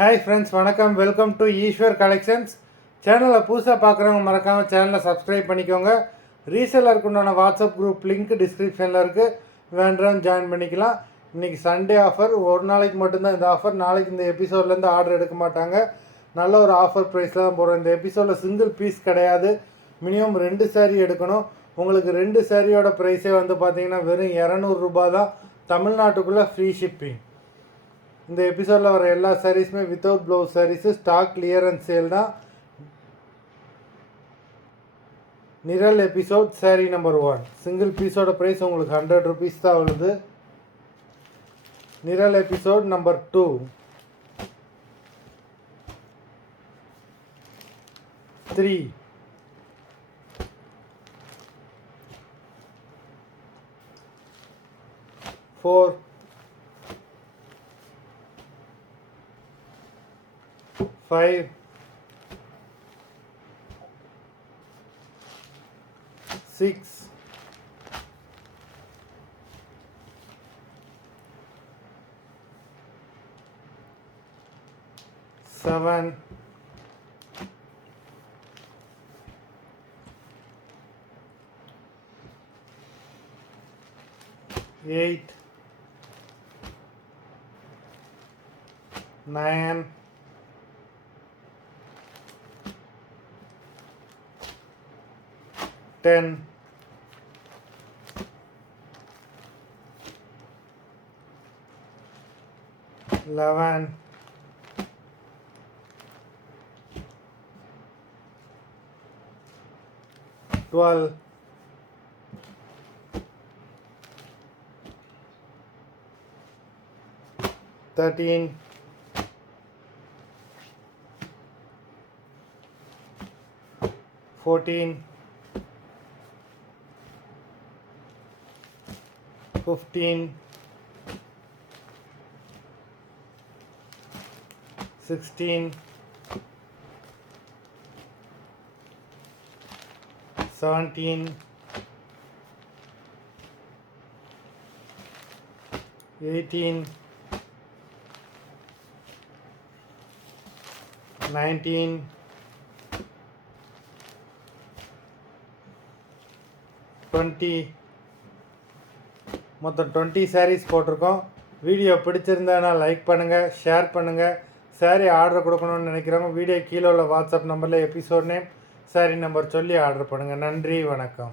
Hi friends, வணக்கம். Welcome to Eswar collections. சேனலை புதுசாக பார்க்குறவங்க மறக்காமல் சேனலை சப்ஸ்கிரைப் பண்ணிக்கோங்க. ரீசெல்லருக்கு உண்டான வாட்ஸ்அப் குரூப் லிங்க் டிஸ்கிரிப்ஷனில் இருக்குது, வேண்டாம் ஜாயின் பண்ணிக்கலாம். இன்றைக்கி சண்டே ஆஃபர், ஒரு நாளைக்கு மட்டும்தான் இந்த ஆஃபர். நாளைக்கு இந்த எபிசோட்லேருந்து ஆர்டர் எடுக்க மாட்டாங்க. நல்ல ஒரு ஆஃபர் ப்ரைஸில் தான் போகிறோம். இந்த எபிசோடில் சிங்கிள் பீஸ் கிடையாது, மினிமம் 2 சாரீ எடுக்கணும். உங்களுக்கு 2 சாரியோட ப்ரைஸே வந்து பார்த்தீங்கன்னா வெறும் 200 ரூபா தான். தமிழ்நாட்டுக்குள்ளே ஃப்ரீ ஷிப்பிங். இந்த எபிசோடில் வர எல்லா சாரீஸுமே without blouse saris, stock clearance sale தான். நிரல் எபிசோட் சாரீ நம்பர் 1. சிங்கிள் பீஸோட ப்ரைஸ் உங்களுக்கு 100 ருபீஸ் தான் வருது. நிரல் எபிசோட் நம்பர் 2. 3, 4, 5, 6, 7, 8, 9, 10, 11, 12, 13, 14, 15, 16, 17, 18, 19, 20. மொத்தம் 20 சாரீஸ் போட்டிருக்கோம். வீடியோ பிடிச்சிருந்தேன்னா லைக் பண்ணுங்கள், ஷேர் பண்ணுங்கள். சாரீ ஆர்டர் கொடுக்கணும்னு நினைக்கிறவங்க வீடியோ கீழே உள்ள வாட்ஸ்அப் நம்பரில் எபிசோட் நேம், சாரீ நம்பர் சொல்லி ஆர்டர் பண்ணுங்கள். நன்றி, வணக்கம்.